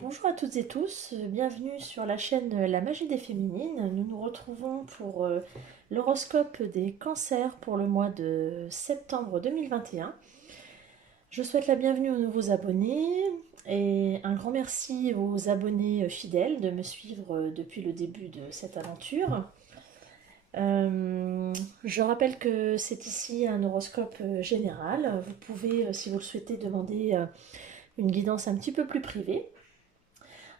Bonjour à toutes et tous, bienvenue sur la chaîne La Magie des Féminines. Nous nous retrouvons pour l'horoscope des cancers pour le mois de septembre 2021. Je souhaite la bienvenue aux nouveaux abonnés et un grand merci aux abonnés fidèles de me suivre depuis le début de cette aventure. Je rappelle que c'est ici un horoscope général. Vous pouvez, si vous le souhaitez, demander une guidance un petit peu plus privée.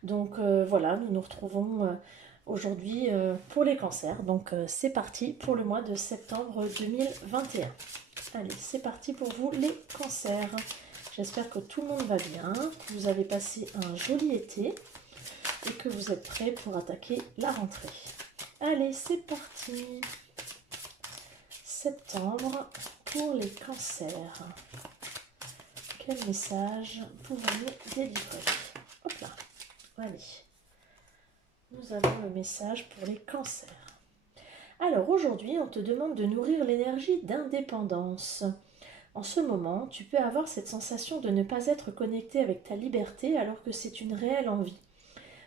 Donc voilà, nous nous retrouvons aujourd'hui pour les cancers. Donc c'est parti pour le mois de septembre 2021. Allez, c'est parti pour vous les cancers. J'espère que tout le monde va bien, que vous avez passé un joli été et que vous êtes prêts pour attaquer la rentrée. Allez, c'est parti. Septembre pour les cancers. Quel message pouvons-nous délivrer? Hop là, allez. Nous avons le message pour les cancers. Alors aujourd'hui, on te demande de nourrir l'énergie d'indépendance. En ce moment, tu peux avoir cette sensation de ne pas être connecté avec ta liberté alors que c'est une réelle envie.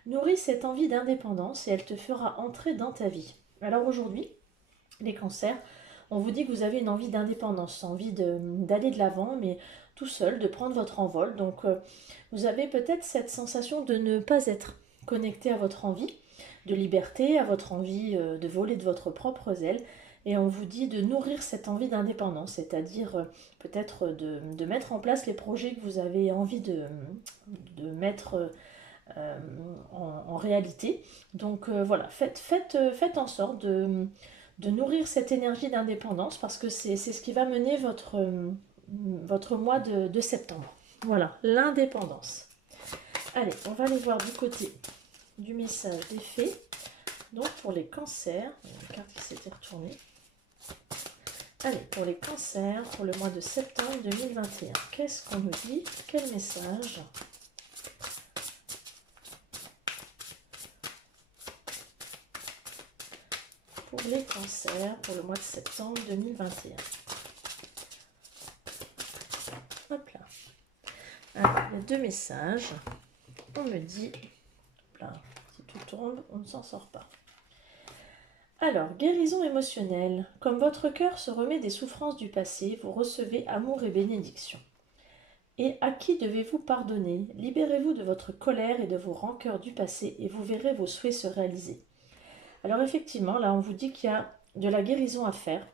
Nourris cette envie d'indépendance et elle te fera entrer dans ta vie. Alors aujourd'hui, les cancers, on vous dit que vous avez une envie d'indépendance, envie d'aller de l'avant, mais tout seul, de prendre votre envol. Donc vous avez peut-être cette sensation de ne pas être connecté à votre envie de liberté, à votre envie de voler de votre propre aile. Et on vous dit de nourrir cette envie d'indépendance, c'est-à-dire peut-être de mettre en place les projets que vous avez envie de mettre en réalité. Donc voilà, faites en sorte de nourrir cette énergie d'indépendance parce que c'est ce qui va mener votre mois de septembre. Voilà, l'indépendance. Allez, on va aller voir du côté du message des fées. Donc pour les cancers, la carte qui s'était retournée. Allez, pour les cancers, pour le mois de septembre 2021, qu'est-ce qu'on nous dit? Quel message? Pour les cancers, pour le mois de septembre 2021. Hop là. Alors, il y a deux messages. On me dit, hop là, si tout tombe, on ne s'en sort pas. Alors, guérison émotionnelle. Comme votre cœur se remet des souffrances du passé, vous recevez amour et bénédiction. Et à qui devez-vous pardonner? Libérez-vous de votre colère et de vos rancœurs du passé et vous verrez vos souhaits se réaliser. Alors effectivement, là on vous dit qu'il y a de la guérison à faire.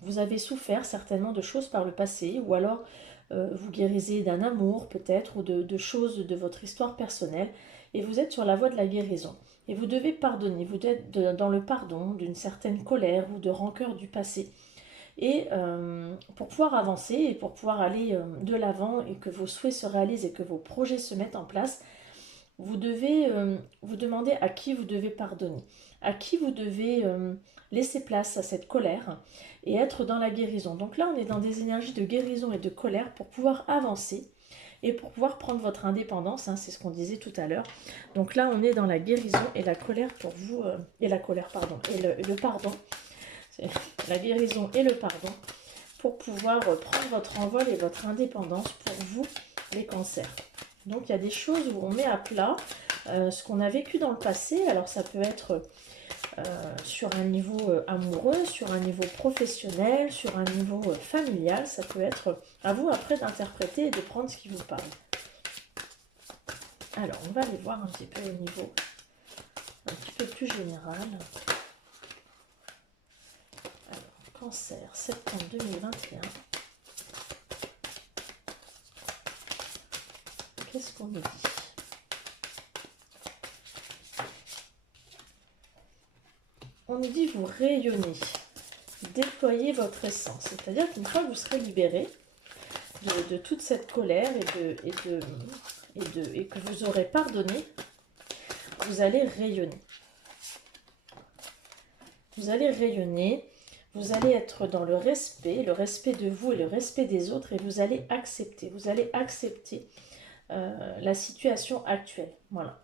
Vous avez souffert certainement de choses par le passé ou alors vous guérisez d'un amour peut-être ou de choses de votre histoire personnelle et vous êtes sur la voie de la guérison. Et vous devez pardonner, vous êtes dans le pardon d'une certaine colère ou de rancœur du passé. Et pour pouvoir avancer et pour pouvoir aller de l'avant et que vos souhaits se réalisent et que vos projets se mettent en place, vous devez vous demander à qui vous devez pardonner, à qui vous devez laisser place à cette colère et être dans la guérison. Donc là, on est dans des énergies de guérison et de colère pour pouvoir avancer et pour pouvoir prendre votre indépendance, hein, c'est ce qu'on disait tout à l'heure. Donc là, on est dans la guérison et la colère pour vous, et la colère, pardon, et le pardon. C'est la guérison et le pardon pour pouvoir prendre votre envol et votre indépendance pour vous, les cancers. Donc il y a des choses où on met à plat ce qu'on a vécu dans le passé. Alors ça peut être sur un niveau amoureux, sur un niveau professionnel, sur un niveau familial. Ça peut être à vous après d'interpréter et de prendre ce qui vous parle. Alors on va aller voir un petit peu au niveau un petit peu plus général. Cancer, septembre 2021. Qu'est-ce qu'on nous dit? On nous dit vous rayonnez, déployez votre essence. C'est-à-dire qu'une fois que vous serez libéré de toute cette colère et que vous aurez pardonné, vous allez rayonner. Vous allez rayonner. Vous allez être dans le respect de vous et le respect des autres et vous allez accepter. Vous allez accepter la situation actuelle. Voilà.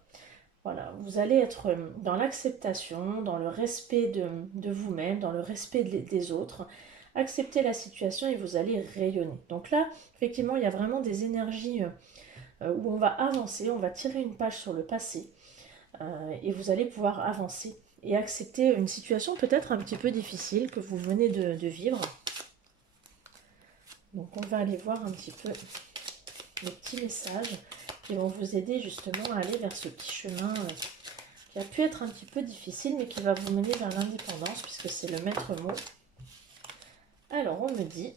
Voilà. Vous allez être dans l'acceptation, dans le respect de vous-même, dans le respect des autres. Accepter la situation et vous allez rayonner. Donc là, effectivement, il y a vraiment des énergies où on va avancer, on va tirer une page sur le passé et vous allez pouvoir avancer et accepter une situation peut-être un petit peu difficile que vous venez de vivre. Donc on va aller voir un petit peu les petits messages qui vont vous aider justement à aller vers ce petit chemin qui a pu être un petit peu difficile, mais qui va vous mener vers l'indépendance, puisque c'est le maître mot. Alors, on me dit,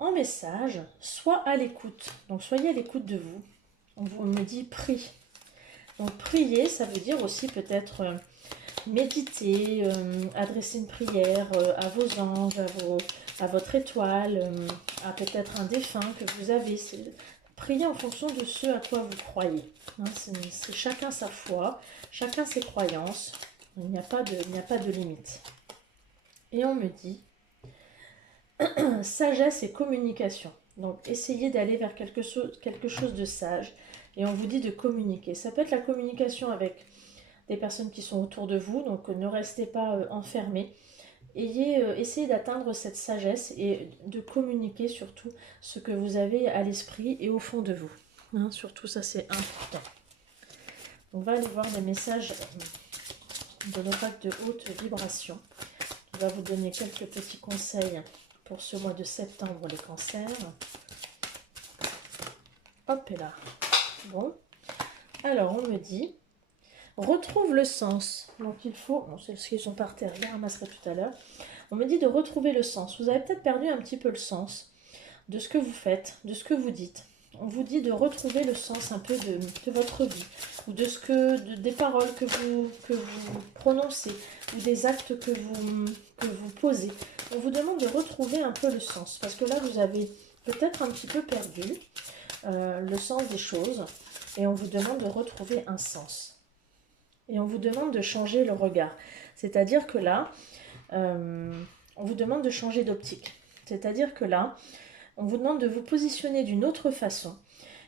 en message, sois à l'écoute. Donc, soyez à l'écoute de vous. On me dit, prie. Donc, prier, ça veut dire aussi peut-être méditer, adresser une prière à vos anges, à votre étoile, à peut-être un défunt que vous avez. Priez en fonction de ce à quoi vous croyez. Hein, c'est chacun sa foi, chacun ses croyances. Il n'y a pas de limite. Et on me dit sagesse et communication. Donc essayez d'aller vers quelque chose de sage. Et on vous dit de communiquer. Ça peut être la communication avec des personnes qui sont autour de vous. Donc ne restez pas enfermés. Essayez d'atteindre cette sagesse et de communiquer surtout ce que vous avez à l'esprit et au fond de vous. Hein, surtout ça, c'est important. On va aller voir les messages de l'oracle de haute vibration qui va vous donner quelques petits conseils pour ce mois de septembre, les cancers. Hop, et là. Bon. Alors, on me dit retrouve le sens. Donc il faut, bon, c'est ce qu'ils sont par terre, je les ramasserai tout à l'heure. On me dit de retrouver le sens. Vous avez peut-être perdu un petit peu le sens de ce que vous faites, de ce que vous dites. On vous dit de retrouver le sens un peu de votre vie, ou des paroles que vous prononcez, ou des actes que vous posez. On vous demande de retrouver un peu le sens, parce que là vous avez peut-être un petit peu perdu le sens des choses, et on vous demande de retrouver un sens. Et on vous demande de changer le regard. C'est-à-dire que là, on vous demande de changer d'optique. C'est-à-dire que là, on vous demande de vous positionner d'une autre façon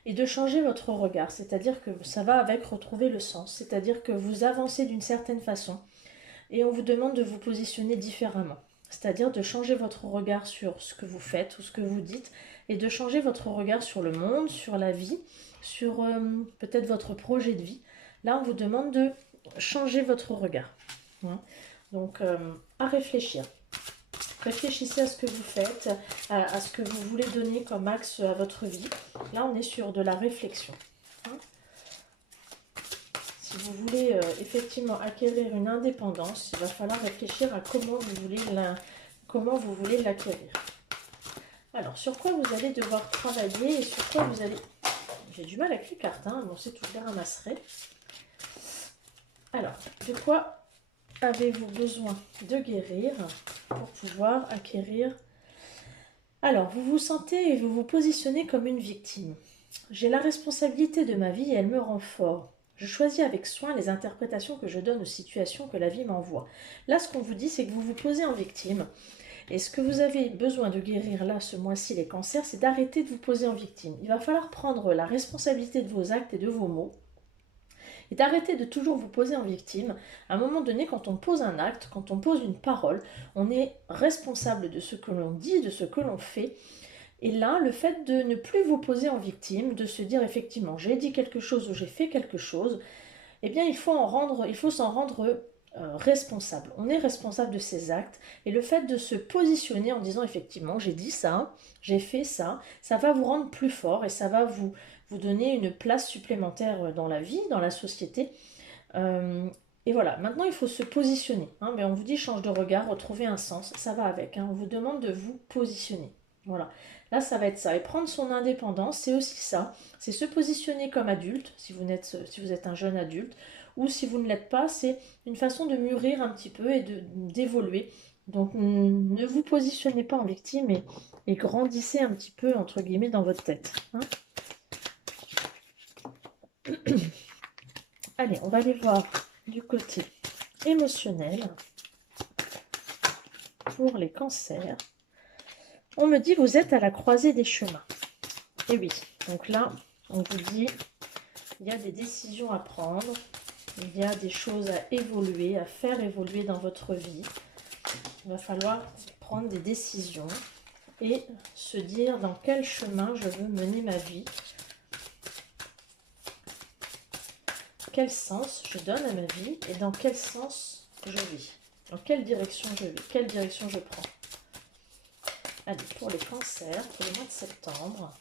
et de changer votre regard. C'est-à-dire que ça va avec retrouver le sens. C'est-à-dire que vous avancez d'une certaine façon et on vous demande de vous positionner différemment. C'est-à-dire de changer votre regard sur ce que vous faites ou ce que vous dites et de changer votre regard sur le monde, sur la vie, sur peut-être votre projet de vie. Là, on vous demande de changer votre regard. Hein. Donc, à réfléchir. Réfléchissez à ce que vous faites, à ce que vous voulez donner comme axe à votre vie. Là, on est sur de la réflexion. Hein. Si vous voulez effectivement acquérir une indépendance, il va falloir réfléchir à comment vous voulez l'acquérir. Alors, sur quoi vous allez devoir travailler et sur quoi vous allez... J'ai du mal avec les cartes, hein. Bon, c'est tout, je les ramasserai. Alors, de quoi avez-vous besoin de guérir pour pouvoir acquérir? Alors, vous vous sentez et vous vous positionnez comme une victime. J'ai la responsabilité de ma vie et elle me rend fort. Je choisis avec soin les interprétations que je donne aux situations que la vie m'envoie. Là, ce qu'on vous dit, c'est que vous vous posez en victime. Et ce que vous avez besoin de guérir là, ce mois-ci, les cancers, c'est d'arrêter de vous poser en victime. Il va falloir prendre la responsabilité de vos actes et de vos mots. Et d'arrêter de toujours vous poser en victime. À un moment donné, quand on pose un acte, quand on pose une parole, on est responsable de ce que l'on dit, de ce que l'on fait. Et là, le fait de ne plus vous poser en victime, de se dire effectivement, j'ai dit quelque chose ou j'ai fait quelque chose, eh bien, il faut s'en rendre responsable. On est responsable de ses actes. Et le fait de se positionner en disant effectivement, j'ai dit ça, j'ai fait ça, ça va vous rendre plus fort et ça va vous donner une place supplémentaire dans la vie, dans la société. Et voilà, maintenant il faut se positionner. Hein, mais on vous dit change de regard, retrouver un sens, ça va avec. Hein, on vous demande de vous positionner. Voilà, là ça va être ça. Et prendre son indépendance, c'est aussi ça. C'est se positionner comme adulte, si vous êtes un jeune adulte, ou si vous ne l'êtes pas, c'est une façon de mûrir un petit peu et d'évoluer. Donc ne vous positionnez pas en victime et grandissez un petit peu, entre guillemets, dans votre tête. Hein. Allez, on va aller voir du côté émotionnel pour les cancers. On me dit, vous êtes à la croisée des chemins. Et oui, donc là, on vous dit, il y a des décisions à prendre, il y a des choses à évoluer, à faire évoluer dans votre vie. Il va falloir prendre des décisions et se dire dans quel chemin je veux mener ma vie. Quel sens je donne à ma vie et dans quel sens je vis. Dans quelle direction je vis, quelle direction je prends. Allez, pour les cancers, pour le mois de septembre.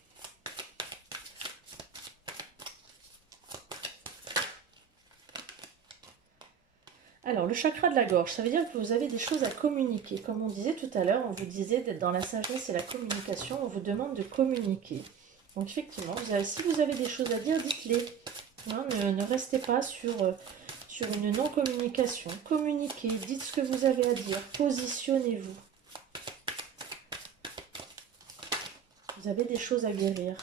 Alors, le chakra de la gorge, ça veut dire que vous avez des choses à communiquer. Comme on disait tout à l'heure, on vous disait d'être dans la sagesse et la communication, on vous demande de communiquer. Donc, effectivement, si vous avez des choses à dire, dites-les. Hein, ne restez pas sur une non-communication. Communiquez, dites ce que vous avez à dire, positionnez-vous. Vous avez des choses à guérir.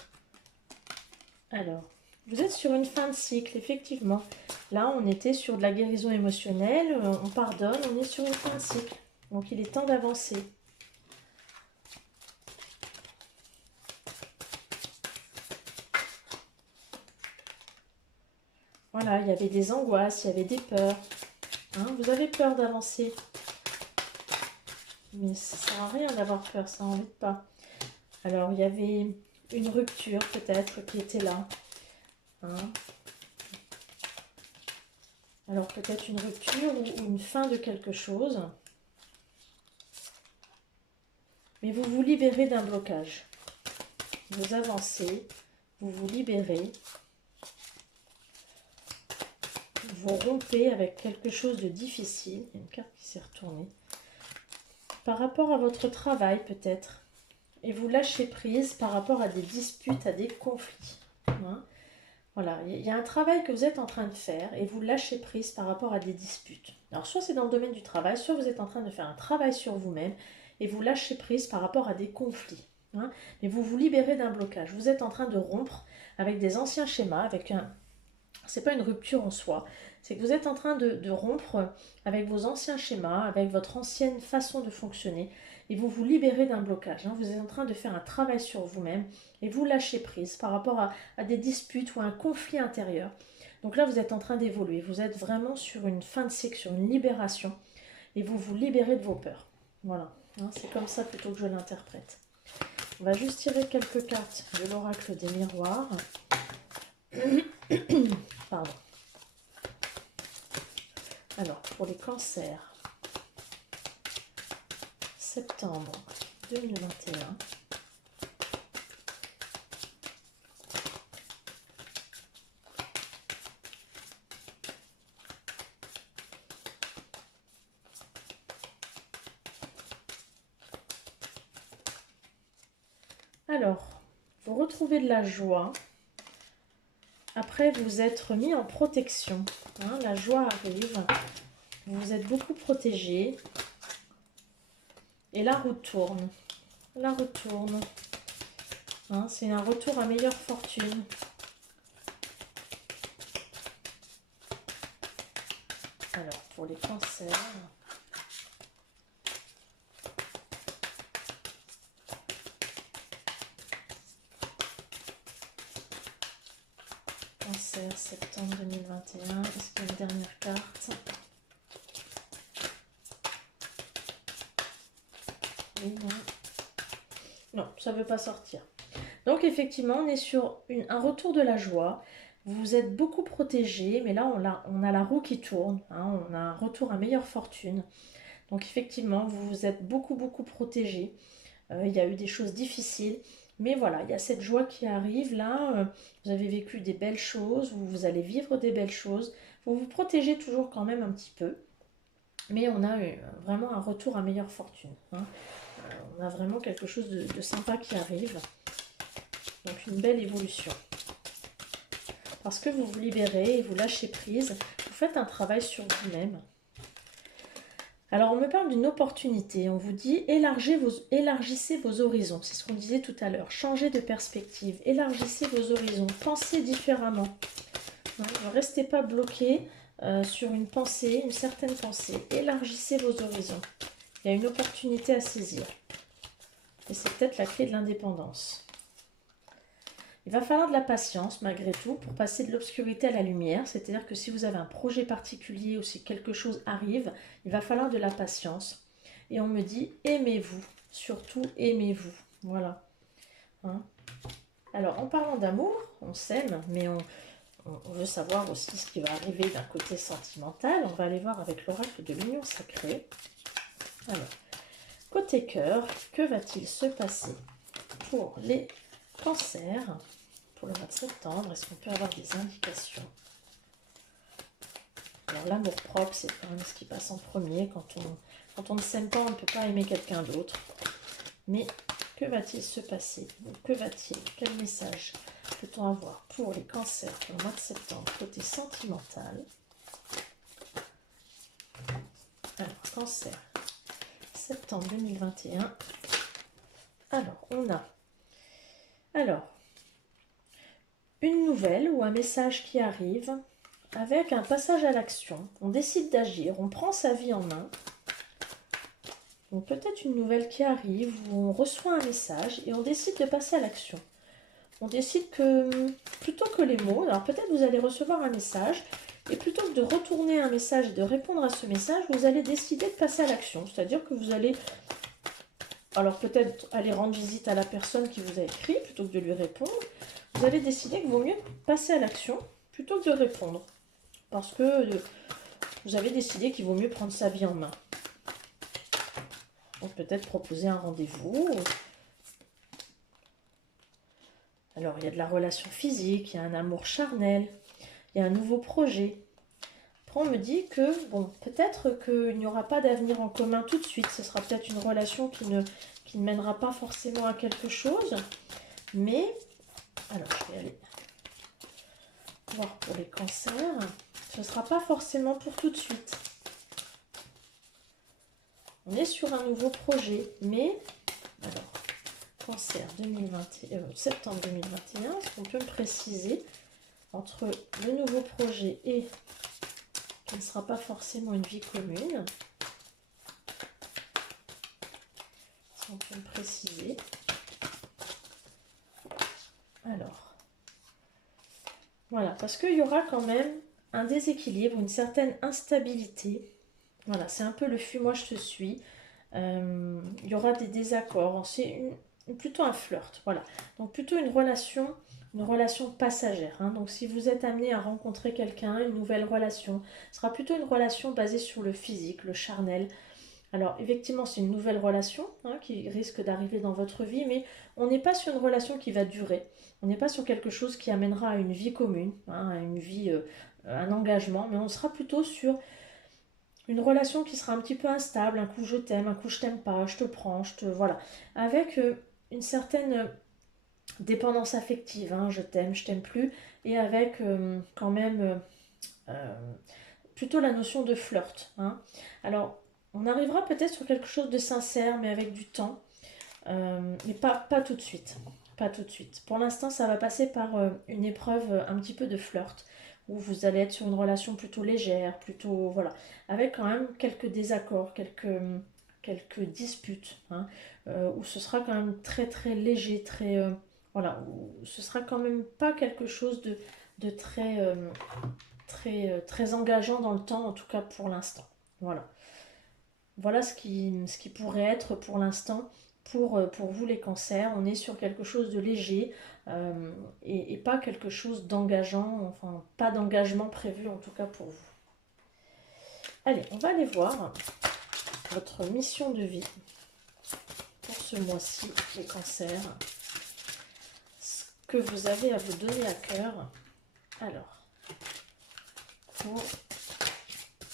Alors, vous êtes sur une fin de cycle, effectivement. Là, on était sur de la guérison émotionnelle, on pardonne, on est sur une fin de cycle. Donc, il est temps d'avancer. Voilà, il y avait des angoisses, il y avait des peurs. Hein, vous avez peur d'avancer. Mais ça ne sert à rien d'avoir peur, ça n'embête pas. Alors, il y avait une rupture peut-être qui était là. Hein. Alors, peut-être une rupture ou une fin de quelque chose. Mais vous vous libérez d'un blocage. Vous avancez, vous vous libérez. Vous rompez avec quelque chose de difficile. Il y a une carte qui s'est retournée. Par rapport à votre travail peut-être. Et vous lâchez prise par rapport à des disputes, à des conflits. Hein. Voilà, il y a un travail que vous êtes en train de faire et vous lâchez prise par rapport à des disputes. Alors soit c'est dans le domaine du travail, soit vous êtes en train de faire un travail sur vous-même et vous lâchez prise par rapport à des conflits. Hein. Mais vous vous libérez d'un blocage. Vous êtes en train de rompre avec des anciens schémas, avec un... C'est pas une rupture en soi, c'est que vous êtes en train de rompre avec vos anciens schémas, avec votre ancienne façon de fonctionner, et vous vous libérez d'un blocage. Hein. Vous êtes en train de faire un travail sur vous-même, et vous lâchez prise par rapport à des disputes ou un conflit intérieur. Donc là, vous êtes en train d'évoluer, vous êtes vraiment sur une fin de cycle, sur une libération, et vous vous libérez de vos peurs. Voilà, hein, c'est comme ça plutôt que je l'interprète. On va juste tirer quelques cartes de l'oracle des miroirs. Pardon. Alors, pour les cancers, septembre 2021. Alors, vous retrouvez de la joie. Après, vous êtes remis en protection. Hein, la joie arrive. Vous êtes beaucoup protégé. Et la roue tourne. La roue tourne. Hein, c'est un retour à meilleure fortune. Alors, pour les cancers... Cancer, septembre 2021. Est-ce qu'il y a une dernière carte? Oui, non. Non, ça ne veut pas sortir. Donc, effectivement, on est sur un retour de la joie. Vous êtes beaucoup protégé, mais là, on a la roue qui tourne. Hein, on a un retour à meilleure fortune. Donc, effectivement, vous êtes beaucoup protégé. Il y a eu des choses difficiles. Mais voilà, il y a cette joie qui arrive là, vous avez vécu des belles choses, vous allez vivre des belles choses, vous vous protégez toujours quand même un petit peu, mais on a vraiment un retour à meilleure fortune. Hein. On a vraiment quelque chose de sympa qui arrive, donc une belle évolution. Parce que vous vous libérez et vous lâchez prise, vous faites un travail sur vous-même. Alors, on me parle d'une opportunité. On vous dit élargissez vos horizons. C'est ce qu'on disait tout à l'heure. Changez de perspective. Élargissez vos horizons. Pensez différemment. Ne restez pas bloqué sur une pensée, une certaine pensée. Élargissez vos horizons. Il y a une opportunité à saisir. Et c'est peut-être la clé de l'indépendance. Il va falloir de la patience malgré tout pour passer de l'obscurité à la lumière. C'est-à-dire que si vous avez un projet particulier ou si quelque chose arrive, il va falloir de la patience. Et on me dit aimez-vous, surtout aimez-vous. Voilà. Hein. Alors, en parlant d'amour, on s'aime, mais on veut savoir aussi ce qui va arriver d'un côté sentimental. On va aller voir avec l'oracle de l'union sacrée. Alors, côté cœur, que va-t-il se passer pour les cancers pour le mois de septembre? Est-ce qu'on peut avoir des indications? Alors, l'amour-propre, c'est quand même ce qui passe en premier. Quand on ne s'aime pas, on ne peut pas aimer quelqu'un d'autre. Mais que va-t-il se passer? Que va-t-il? Quel message peut-on avoir pour les cancers pour le mois de septembre, côté sentimental? Alors, cancer, septembre 2021. Alors, on a une nouvelle ou un message qui arrive avec un passage à l'action. On décide d'agir, on prend sa vie en main. Donc peut-être une nouvelle qui arrive où on reçoit un message et on décide de passer à l'action. On décide que, plutôt que les mots, alors peut-être vous allez recevoir un message, et plutôt que de retourner un message et de répondre à ce message, vous allez décider de passer à l'action. C'est-à-dire que vous allez, alors peut-être aller rendre visite à la personne qui vous a écrit, plutôt que de lui répondre. Vous allez décider qu'il vaut mieux passer à l'action, plutôt que de répondre. Parce que vous avez décidé qu'il vaut mieux prendre sa vie en main. Donc peut-être proposer un rendez-vous. Alors, il y a de la relation physique, il y a un amour charnel, il y a un nouveau projet. Après, on me dit que, bon, peut-être qu'il n'y aura pas d'avenir en commun tout de suite. Ce sera peut-être une relation qui ne mènera pas forcément à quelque chose. Mais, alors, je vais aller voir pour les cancers. Ce ne sera pas forcément pour tout de suite. On est sur un nouveau projet, mais, alors, cancer 2021, septembre 2021, est-ce qu'on peut me préciser entre le nouveau projet et qui ne sera pas forcément une vie commune? Si on peut me préciser. Alors, voilà, parce qu'il y aura quand même un déséquilibre, une certaine instabilité. Voilà, c'est un peu le fuis-moi je te suis. Il y aura des désaccords. C'est plutôt un flirt, voilà. Donc plutôt une relation passagère. Hein. Donc si vous êtes amené à rencontrer quelqu'un, une nouvelle relation, ce sera plutôt une relation basée sur le physique, le charnel. Alors effectivement c'est une nouvelle relation qui risque d'arriver dans votre vie, mais on n'est pas sur une relation qui va durer. On n'est pas sur quelque chose qui amènera à une vie commune, à une vie, un engagement, mais on sera plutôt sur une relation qui sera un petit peu instable, un coup je t'aime, un coup je t'aime pas, je te prends, voilà. Avec une certaine dépendance affective, hein, je t'aime plus, et avec quand même plutôt la notion de flirt. Hein. Alors, on arrivera peut-être sur quelque chose de sincère, mais avec du temps, mais pas tout de suite. Pas tout de suite. Pour l'instant, ça va passer par une épreuve un petit peu de flirt, où vous allez être sur une relation plutôt légère, plutôt, voilà, avec quand même quelques désaccords, quelques disputes, hein, où ce sera quand même très très léger, très, voilà, où ce sera quand même pas quelque chose de très, très engageant dans le temps, en tout cas pour l'instant. Voilà. Voilà ce qui pourrait être pour l'instant pour vous les cancers. On est sur quelque chose de léger et pas quelque chose d'engageant, enfin pas d'engagement prévu en tout cas pour vous. Allez, on va aller voir votre mission de vie pour ce mois-ci, les cancers. Ce que vous avez à vous donner à cœur. Alors, pour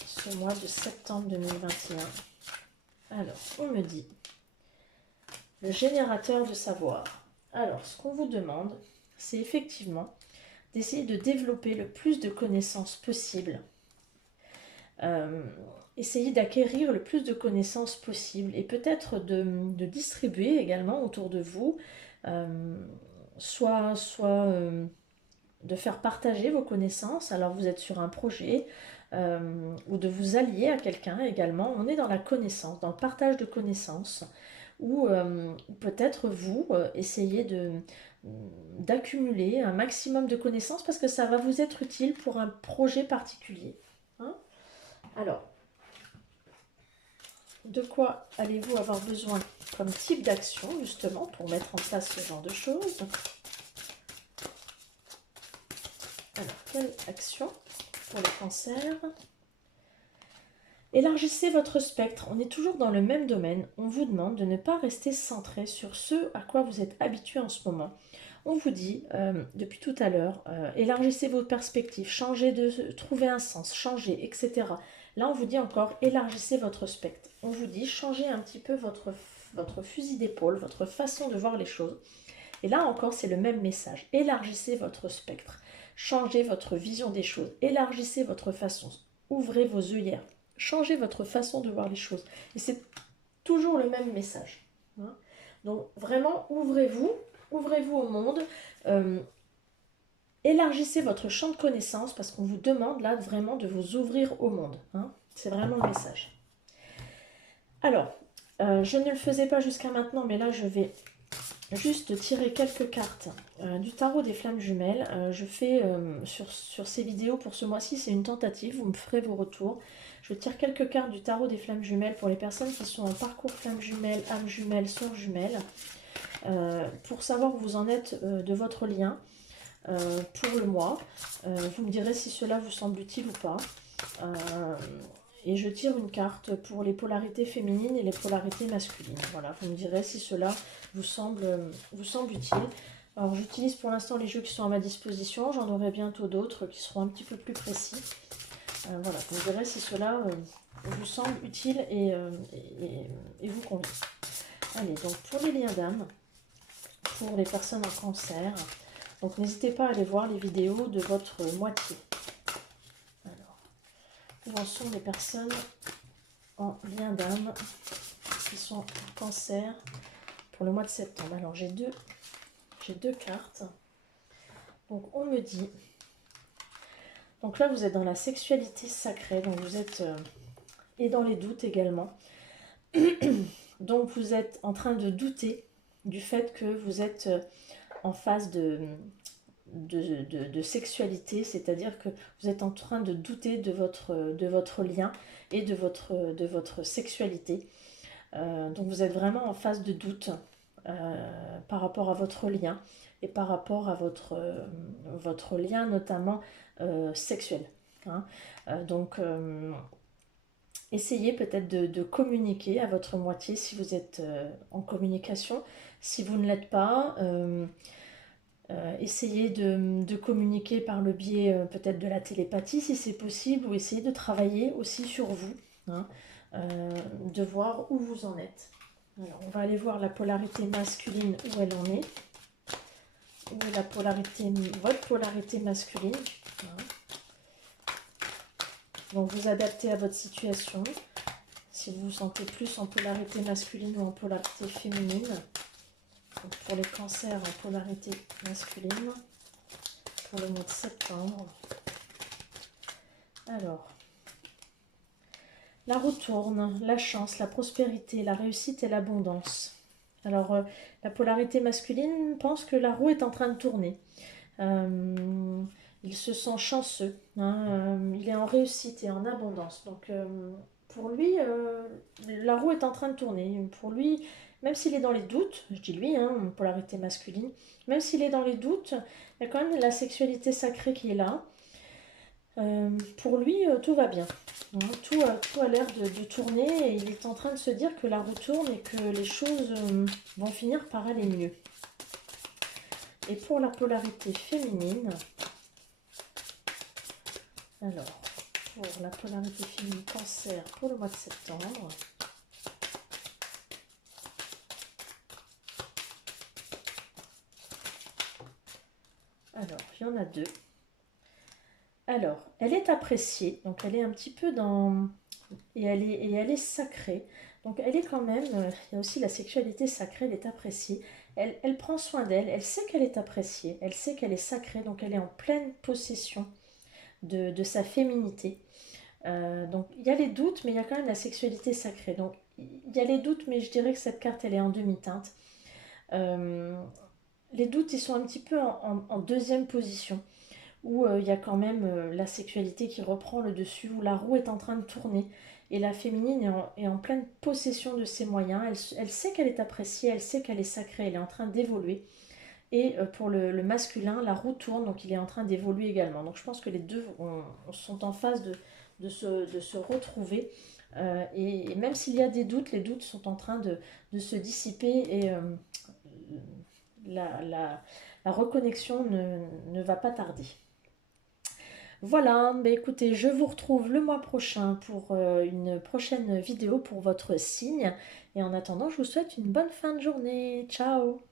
ce mois de septembre 2021. Alors, on me dit le générateur de savoir. Alors, ce qu'on vous demande, c'est effectivement d'essayer de développer le plus de connaissances possible. Essayer d'acquérir le plus de connaissances possible et peut-être de distribuer également autour de vous, soit de faire partager vos connaissances. Alors, vous êtes sur un projet, ou de vous allier à quelqu'un également. On est dans la connaissance, dans le partage de connaissances, ou peut-être vous essayez d'accumuler un maximum de connaissances parce que ça va vous être utile pour un projet particulier. Hein. Alors, de quoi allez-vous avoir besoin comme type d'action, justement, pour mettre en place ce genre de choses? Alors, quelle action pour le cancer? Élargissez votre spectre. On est toujours dans le même domaine. On vous demande de ne pas rester centré sur ce à quoi vous êtes habitué en ce moment. On vous dit, depuis tout à l'heure, élargissez vos perspectives, changez de trouver un sens, changez, etc. Là, on vous dit encore, élargissez votre spectre. On vous dit, changez un petit peu votre fusil d'épaule, votre façon de voir les choses. Et là encore, c'est le même message. Élargissez votre spectre. Changez votre vision des choses. Élargissez votre façon. Ouvrez vos œillères. Changez votre façon de voir les choses. Et c'est toujours le même message. Hein. Donc vraiment, ouvrez-vous au monde. Élargissez votre champ de connaissances parce qu'on vous demande là vraiment de vous ouvrir au monde. Hein. C'est vraiment le message. Alors, je ne le faisais pas jusqu'à maintenant, mais là je vais juste tirer quelques cartes du tarot des flammes jumelles. Je fais sur ces vidéos pour ce mois-ci, c'est une tentative, vous me ferez vos retours. Je tire quelques cartes du tarot des flammes jumelles pour les personnes qui sont en parcours flammes jumelles, âmes jumelles, sœurs jumelles, pour savoir où vous en êtes de votre lien pour le mois. Vous me direz si cela vous semble utile ou pas. Et je tire une carte pour les polarités féminines et les polarités masculines. Voilà, vous me direz si cela vous semble utile. Alors j'utilise pour l'instant les jeux qui sont à ma disposition. J'en aurai bientôt d'autres qui seront un petit peu plus précis. Voilà, vous me direz si cela vous semble utile et vous convient. Allez, donc pour les liens d'âme, pour les personnes en cancer, donc n'hésitez pas à aller voir les vidéos de votre moitié. Où en sont les personnes en lien d'âme qui sont en cancer pour le mois de septembre? Alors j'ai deux cartes. Donc on me dit, donc là vous êtes dans la sexualité sacrée, donc vous êtes et dans les doutes également. Donc vous êtes en train de douter du fait que vous êtes en phase de sexualité, c'est-à-dire que vous êtes en train de douter de votre lien et de votre sexualité. Donc vous êtes vraiment en phase de doute par rapport à votre lien et par rapport à votre lien notamment sexuel. Hein. Donc essayez peut-être de communiquer à votre moitié si vous êtes en communication. Si vous ne l'êtes pas, essayez de communiquer par le biais peut-être de la télépathie si c'est possible, ou essayez de travailler aussi sur vous, hein, de voir où vous en êtes. Alors on va aller voir la polarité masculine, où elle en est. Où est votre polarité masculine, hein. Donc vous adaptez à votre situation, si vous vous sentez plus en polarité masculine ou en polarité féminine. Donc pour les cancers en polarité masculine, pour le mois de septembre. Alors, la roue tourne, la chance, la prospérité, la réussite et l'abondance. Alors, la polarité masculine pense que la roue est en train de tourner. Il se sent chanceux, hein, il est en réussite et en abondance. Donc, pour lui, la roue est en train de tourner. Pour lui, même s'il est dans les doutes, je dis lui, hein, polarité masculine, même s'il est dans les doutes, il y a quand même la sexualité sacrée qui est là. Pour lui, tout va bien. Hein, tout a l'air de tourner et il est en train de se dire que la roue tourne et que les choses vont finir par aller mieux. Et pour la polarité féminine, alors, pour la polarité féminine cancer pour le mois de septembre, alors, il y en a deux. Alors, elle est appréciée, donc elle est un petit peu dans... Et elle est sacrée. Donc elle est quand même... il y a aussi la sexualité sacrée, elle est appréciée. Elle prend soin d'elle, elle sait qu'elle est appréciée, elle sait qu'elle est sacrée, donc elle est en pleine possession de sa féminité. Donc il y a les doutes, mais il y a quand même la sexualité sacrée. Donc il y a les doutes, mais je dirais que cette carte, elle est en demi-teinte. Les doutes, ils sont un petit peu en deuxième position, où il y a quand même la sexualité qui reprend le dessus, où la roue est en train de tourner. et la féminine est en pleine possession de ses moyens. Elle sait qu'elle est appréciée, elle sait qu'elle est sacrée, elle est en train d'évoluer. Et pour le masculin, la roue tourne, donc il est en train d'évoluer également. Donc je pense que les deux sont en phase de se retrouver. Et même s'il y a des doutes, les doutes sont en train de se dissiper et la reconnexion ne va pas tarder. Voilà, bah écoutez, je vous retrouve le mois prochain pour une prochaine vidéo pour votre signe. Et en attendant, je vous souhaite une bonne fin de journée. Ciao!